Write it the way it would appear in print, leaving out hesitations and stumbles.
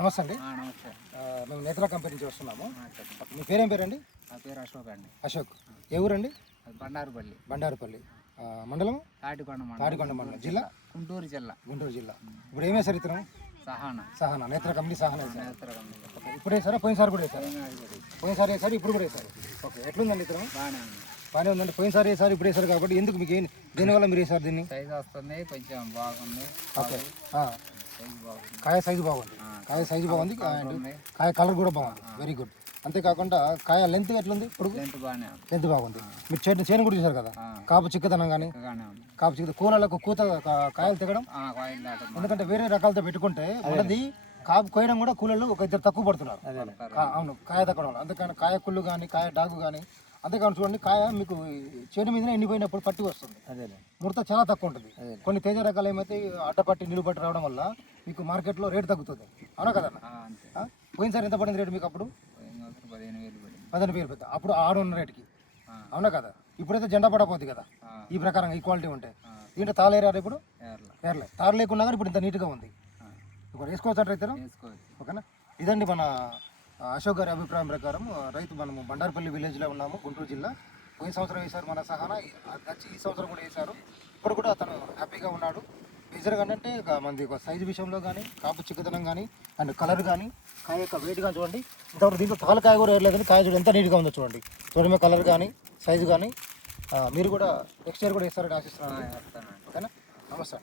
నమస్తే అండి. నమస్తే. మేము నేత్ర కంపెనీ నుంచి వస్తున్నాము. మీ పేరేం పేరండి? నా పేరు అశోక్ అండి. అశోక్. ఏ ఊరండి? బండారుపల్లి. బండారుపల్లి మండలం తాడికొండ మండలం, జిల్లా గుంటూరు జిల్లా. ఇప్పుడు ఏమే సార్ ఇతను? సహానా నేత్ర కంపెనీ సహానా వేసారు. ఇప్పుడు వేసారా? పోయినసారి కూడా వేసారు. పోయినసారి వేసారు, ఇప్పుడు కూడా వేసారు. ఓకే, ఎట్లుందండి ఇతను? బాగానే ఉందండి. పోయినసారి వేసారు, ఇప్పుడు వేసారు కాబట్టి ఎందుకు మీకు దేనివల్ల మీరు వేసారు దీన్ని? సైజ్ వస్తుంది, కొంచెం బాగుంది. ఓకే, కాయ సైజు బాగుంది. కాయ కలర్ కూడా బాగుంది. Very good. అంతేకాకుండా కాయ లెంత్ ఎట్లుంది? ఇప్పుడు లెంత్ బాగుంది. మీరు చేను కూడా చూసారు కదా, కాపు చిక్కదనం కానీ కూలకు కూత కాయలు తెగడం. ఎందుకంటే వేరే రకాలతో పెట్టుకుంటే మనది కాపు కోయడం కూడా కూలల్లో ఒక ఇద్దరు తక్కువ పడుతున్నారు. అవును, కాయ తగ్గడం. అందుకని కాయ కుళ్ళు కానీ కాయ డాగు కానీ. అంతేకాని చూడండి, కాయ మీకు చేను మీదనే ఎండిపోయినప్పుడు పట్టి వస్తుంది. ముడత చాలా తక్కువ ఉంటుంది. కొన్ని తేజ రకాలు ఏమైతే అడ్డపట్టి నిలుబట్టి రావడం వల్ల మీకు మార్కెట్లో రేటు తగ్గుతుంది. అవునా కదా? పోయినసారి ఎంత పడింది రేటు మీకు? అప్పుడు 15,000 పెద్ద, అప్పుడు 6 రేటుకి. అవునా కదా? ఇప్పుడైతే జెండా పడపోద్ది కదా ఈ ప్రకారంగా, ఈ క్వాలిటీ ఉంటే. దీంట్లో తాళేరా ఇప్పుడు? ఏర్లే. తారు లేకున్నా కానీ ఇప్పుడు ఇంత నీట్గా ఉంది. ఇప్పుడు వేసుకోవచ్చు అంటే రైతులు. ఓకేనా? ఇదండి మన అశోక్ గారి అభిప్రాయం ప్రకారం. రైతు మనము బండారుపల్లి విలేజ్లో ఉన్నాము, గుంటూరు జిల్లా. పోయిన సంవత్సరం వేశారు మన సహానా, వచ్చి ఈ సంవత్సరం కూడా వేశారు. ఇప్పుడు కూడా అతను హ్యాపీగా ఉన్నాడు. మేజర్గా అంటే మనది ఒక సైజు విషయంలో కానీ, కాపు చిక్కదనం కానీ, అండ్ కలర్ కానీ, కాయ యొక్క వెయిట్ కానీ చూడండి. ఇంతవరకు దీంట్లో తాలకాయ కూడా వేయలేదు కానీ కాయ చూడండి ఎంత నీట్గా ఉందో చూడండి. చూడమే కలర్ కానీ సైజు కానీ. మీరు కూడా నెక్స్ట్ ఇయర్ కూడా వేస్తారని ఆశిస్తున్నాను. ఓకేనా? నమస్తే.